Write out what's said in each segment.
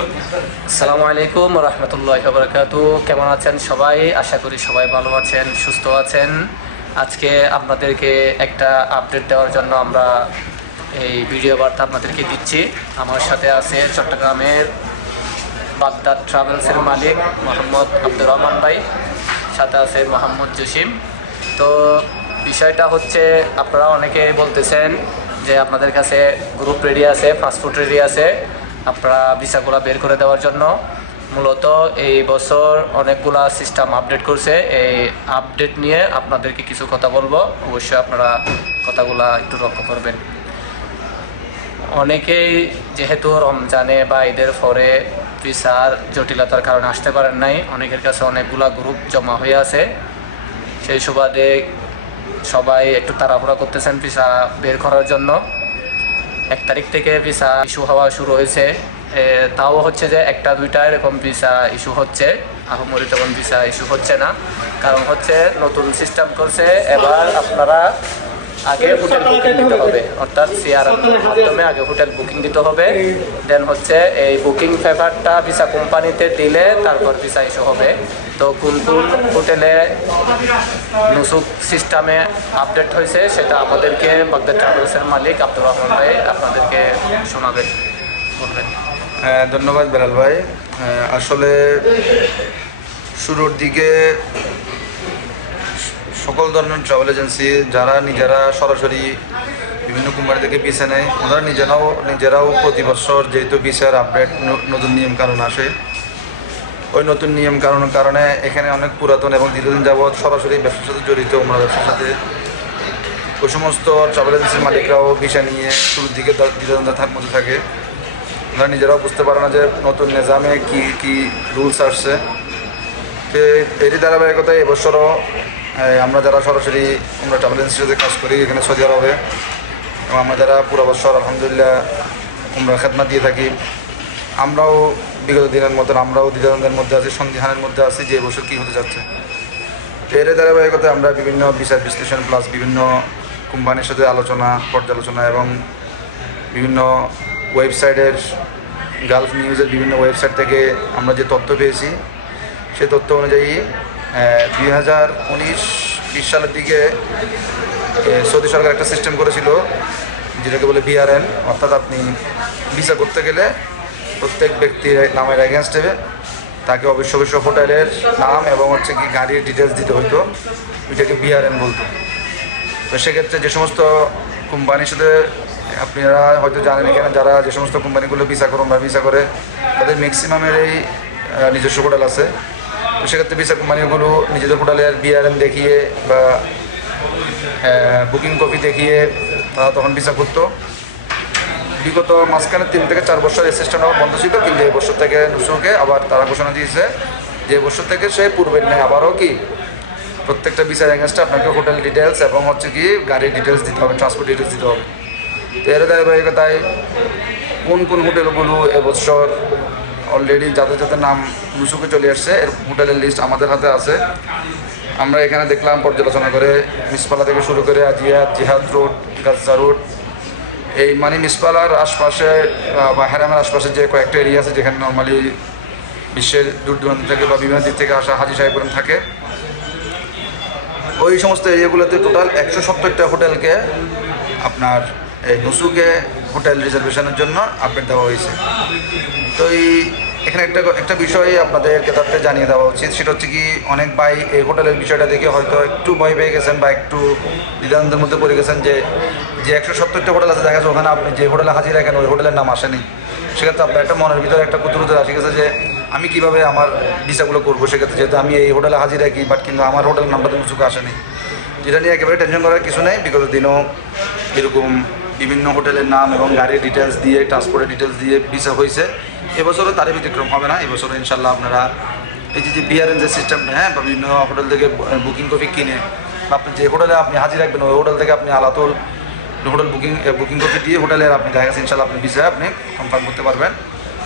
আসসালামু আলাইকুম রহমতুল্লাহ বরকাত কেমন আছেন সবাই? আশা করি সবাই ভালো আছেন, সুস্থ আছেন। আজকে আপনাদেরকে একটা আপডেট দেওয়ার জন্য আমরা এই ভিডিও বার্তা আপনাদেরকে দিচ্ছি। আমার সাথে আছে চট্টগ্রামের বাগদাদ ট্রাভেলসের মালিক মোহাম্মদ আব্দুর রহমান ভাই, সাথে আছে মোহাম্মদ জসিম। তো বিষয়টা হচ্ছে, আপনারা অনেকে বলতেছেন যে আপনাদের কাছে গ্রুপ রেডি আছে পাসপোর্ট রেডি আছে। আপনারা ভিসাগুলো বের করে দেওয়ার জন্য মূলত এই বছর অনেকগুলা সিস্টেম আপডেট করছে। এই আপডেট নিয়ে আপনাদেরকে কিছু কথা বলব। অবশ্যই আপনারা কথাগুলা একটু লক্ষ্য করবেন। অনেকেই যেহেতু রমজানে বা ঈদের পরে ভিসার জটিলতার কারণে আসতে পারেন নাই, অনেকের কাছে অনেকগুলা গ্রুপ জমা হয়ে আছে। সেই সুবাদে সবাই একটু তাড়াহুড়া করতেছেন ভিসা বের করার জন্য। এক তারিখ থেকে ভিসা ইস্যু হওয়া শুরু হয়েছে। তাও হচ্ছে যে একটা দুইটা এরকম ভিসা ইস্যু হচ্ছে। আহমরি তেমন ভিসা ইস্যু হচ্ছে না। কারণ হচ্ছে নতুন সিস্টেম করছে এবার আপনারা আগে হোটেল বুকিং দিতে হবে। অর্থাৎ সিআর মাধ্যমে আগে হোটেল বুকিং দিতে হবে। দেন হচ্ছে এই বুকিং পেপারটা ভিসা কোম্পানিতে দিলে তারপর ভিসা ইস্যু হবে। তো কোন কোন হোটেলে নুসুক সিস্টেমে আপডেট হয়েছে সেটা আমাদেরকে বাগদাদ ট্রাভেলসের মালিক আব্দুর রহমান ভাই আপনাদেরকে শোনাবেন ধন্যবাদ বেলাল ভাই। আসলে শুরুর দিকে সকল ধরনের ট্রাভেল এজেন্সি যারা নিজেরা সরাসরি বিভিন্ন কোম্পানি থেকে পিছিয়ে নেয়, ওনারা নিজেরাও নিজেরাও প্রতি বছর যেহেতু পিসের আপডেট নতুন নিয়ম কানুন আসে ওই নতুন নিয়ম কানুনের কারণে এখানে অনেক পুরাতন এবং দীর্ঘদিন যাবৎ সরাসরি ব্যবসার সাথে জড়িত ওমরা ব্যবসার সাথে ওই সমস্ত ট্রাভেল এজেন্সির মালিকরাও ভিসা নিয়ে শুরুর দিকে দ্বিধাদ্বন্দ্বের থাক মধ্যে থাকে। ওনারা নিজেরাও বুঝতে পারে না যে নতুন নিজামে কি কি রুলস আসছে। তো এরই ধারাবাহিকতায় এবছরও আমরা যারা সরাসরি আমরা ট্রাভেল এজেন্সির সাথে কাজ করি, এখানে সৌদি আরবে, এবং আমরা যারা পুরো বছর আলহামদুলিল্লাহ আমরা খেদমা দিয়ে থাকি। আমরাও বিগত দিনের মতন, আমরাও দ্বিধাদ্বন্দ্বের মধ্যে আছি সন্ধিহানের মধ্যে আছি যে এবছর কী হতে যাচ্ছে। এর ধারাবাহিকতায় আমরা বিভিন্ন বিচার বিশ্লেষণ প্লাস বিভিন্ন কোম্পানির সাথে আলোচনা, পর্যালোচনা এবং বিভিন্ন ওয়েবসাইটের গালফ নিউজের বিভিন্ন ওয়েবসাইট থেকে আমরা যে তথ্য পেয়েছি, সে তথ্য অনুযায়ী দুই হাজার উনিশ বিশ সালের দিকে সৌদি সরকার একটা সিস্টেম করেছিল, যেটাকে বলে বিআরএন অর্থাৎ আপনি ভিসা করতে গেলে প্রত্যেক ব্যক্তির নামের অ্যাগেনস্টে তাকে অবশ্য অবশ্য হোটেলের নাম এবং হচ্ছে কি গাড়ির ডিটেলস দিতে হতো ওইটাকে বিআরএন বলতো। তো সেক্ষেত্রে যে সমস্ত কোম্পানির সাথে আপনারা হয়তো জানেন এখানে যারা যে সমস্ত কোম্পানিগুলো ভিসা করুন বা ভিসা করে, তাদের ম্যাক্সিমামের এই নিজস্ব হোটেল আছে। তো সেক্ষেত্রে ভিসা কোম্পানিগুলো নিজেদের হোটেলের বিআরএম দেখিয়ে বা বুকিং কপি দেখিয়ে তারা তখন ভিসা করতো। বিগত মাঝখানে তিন থেকে চার বছর এই সিস্টেমটা বন্ধ ছিল, কিন্তু এই বছর থেকে নুসুকে আবার তারা ঘোষণা দিয়েছে যে বছর থেকে সে পূর্বের নেই। আবারও কি প্রত্যেকটা বিচার এগেনস্টে আপনাকে হোটেল ডিটেলস এবং হচ্ছে কি গাড়ির ডিটেলস দিতে হবে ট্রান্সপোর্ট ডিটেলস দিতে হবে। তো এর ধারাবাহিকতায় কোন কোন হোটেলগুলো এবছর অলরেডি যাদের যাদের নাম নুসুকে চলে আসছে, এর হোটেলের লিস্ট আমাদের হাতে আছে। আমরা এখানে দেখলাম, পর্যালোচনা করে মিসপালা থেকে শুরু করে আজিয়াত জিহাদ রোড, গাজা রোড এই মানি মিসপালার আশপাশে বা হ্যারামের আশপাশে যে কয়েকটা এরিয়া আছে যেখানে নর্মালি বিশ্বের দূর দূরান্ত থেকে বা বিভিন্ন দিক থেকে আসা হাজি সাহেব থাকে, ওই সমস্ত এরিয়াগুলোতে টোটাল একশো সত্তরটা হোটেলকে আপনার এই নুসুকে হোটেল রিজার্ভেশনের জন্য আপডেট দেওয়া হয়েছে। তো এই এখানে একটা একটা বিষয় আপনাদের ক্রেতাতে জানিয়ে দেওয়া উচিত। সেটা হচ্ছে কি, অনেক ভাই এই হোটেলের বিষয়টা দেখে হয়তো একটু ভয় পেয়ে গেছেন বা একটু দ্বিধান্তের মধ্যে পড়ে গেছেন যে যে একশো সত্তরটা হোটেল আছে, দেখা যাচ্ছে ওখানে আপনি যে হোটেলে হাজির রাখেন ওই হোটেলের নাম আসেনি। সেক্ষেত্রে আপনার একটা মনের ভিতরে একটা কুতুরুতে আসে গেছে যে আমি কীভাবে আমার ভিসাগুলো করব সেক্ষেত্রে? যেহেতু আমি এই হোটেলে হাজির রাখি বাট কিন্তু আমার হোটেলের নামটা তো কিছু আসেনি। যেটা নিয়ে একেবারে টেনশন করার কিছু নেই, বিগত দিনও এরকম বিভিন্ন হোটেলের নাম এবং গাড়ির ডিটেলস দিয়ে ট্রান্সপোর্টের ডিটেলস দিয়ে ভিসা হয়েছে। এবছরও তারই ব্যতিক্রম হবে না। এবছরও ইনশাল্লাহ আপনারা এই যে যে বিআরএন যে সিস্টেমটা হ্যাঁ বিভিন্ন হোটেল থেকে বুকিং কপি কিনে আপনি যে হোটেলে আপনি হাজির রাখবেন, ওই হোটেল থেকে আপনি আলাতুল হোটেল বুকিং বুকিং কপি দিয়ে হোটেলের আপনি দেখা গেছে ইনশাল্লাহ আপনি ভিসা আপনি কনফার্ম করতে পারবেন।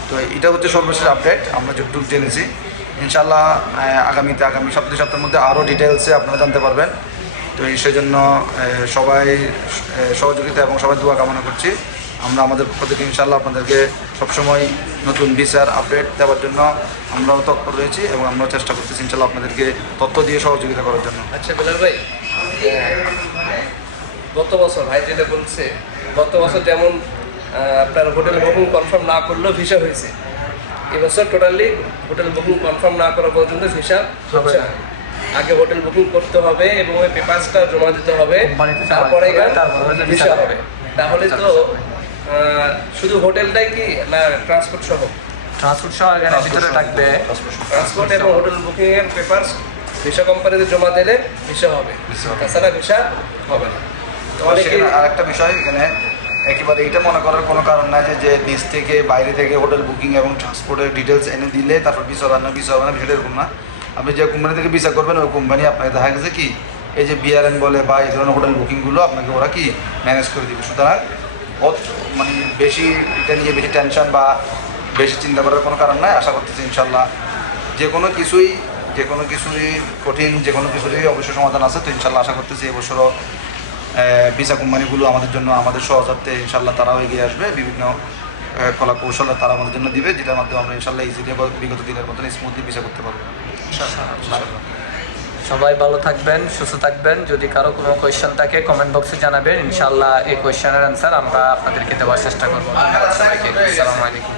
তো এটা হচ্ছে সর্বশেষ আপডেট আমরা যতটুকু জেনেছি ইনশাল্লাহ আগামীতে, আগামী সপ্তাহ সপ্তাহের মধ্যে আরও ডিটেলসে আপনারা জানতে পারবেন। তো এই সেজন্য সবাই সহযোগিতা এবং সবাই দোয়া কামনা করছি। আমরা আমাদের পক্ষ থেকে ইনশাল্লাহ আপনাদেরকে সবসময় নতুন ভিসার আপডেট দেওয়ার জন্য আমরাও তৎপর রয়েছি এবং আমরাও চেষ্টা করতেছি ইনশাল্লাহ আপনাদেরকে তথ্য দিয়ে সহযোগিতা করার জন্য। আচ্ছা বেলাল ভাই গত বছর ভাই যেটা বলছে গত বছর যেমন আপনার হোটেল বুকিং কনফার্ম না করলেও ভিসা হয়েছে। এবছর টোটালি হোটেল বুকিং কনফার্ম না করা পর্যন্ত ভিসা হচ্ছে না। আগে হোটেল বুকিং করতে হবে এবং ওই পেপারসটা জমা দিতে হবে। তারপরে হবে, ভিসা হবে। তাহলে তো আহ, শুধু হোটেলটাই কি না ট্রান্সপোর্ট সহ? ট্রান্সপোর্ট সহ এখানে ভিতরে থাকবে। ট্রান্সপোর্ট এবং হোটেল বুকিং এর পেপারস ভিসা কোম্পানিতে জমা দিলে ভিসা হবে। তাছাড়া ভিসা হবে না। আরেকটা বিষয় এখানে একেবারে এটা মনে করার কোনো কারণ নাই যে যে নিচ থেকে বাইরে থেকে হোটেল বুকিং এবং ট্রান্সপোর্টের ডিটেলস এনে দিলে তারপর ভিসা হবে না ভিসা হবে না বিষয়টা এরকম না। আপনি যে কোম্পানি থেকে বিচার করবেন, ওই কোম্পানি আপনাকে দেখা গেছে কি, এই যে বিআরএন বলে বা এই ধরনের হোটেল বুকিংগুলো আপনাকে ওরা কি ম্যানেজ করে দিবে? সুতরাং মানে বেশি এটা নিয়ে বেশি টেনশন বা বেশি চিন্তা করার কোনো কারণ নাই। আশা করতেছি ইনশাল্লাহ যে কোনো কিছুই, যে কোনো কিছুরই কঠিন, যে কোনো কিছুরই অবশ্যই সমাধান আছে। তো ইনশাল্লাহ আশা করতেছি এবছরও ভিসা কোম্পানিগুলো আমাদের জন্য আমাদের সহজাতে ইনশাল্লাহ তারাও এগিয়ে আসবে। বিভিন্ন কলা কৌশল তারা আমাদের জন্য দিবে, যেটার মাধ্যমে আমরা ইনশাল্লাহ ইজিলি বিগত দিনের মতন স্মুথলি ভিসা করতে পারব। সবাই ভালো থাকবেন, সুস্থ থাকবেন। যদি কারও কোনো কোয়েশ্চেন থাকে কমেন্ট বক্সে জানাবেন। ইনশাল্লাহ এই কোয়েশ্চেনের অ্যান্সার আমরা আপনাদেরকে দেওয়ার চেষ্টা করব। ধন্যবাদ আসসালামু আলাইকুম।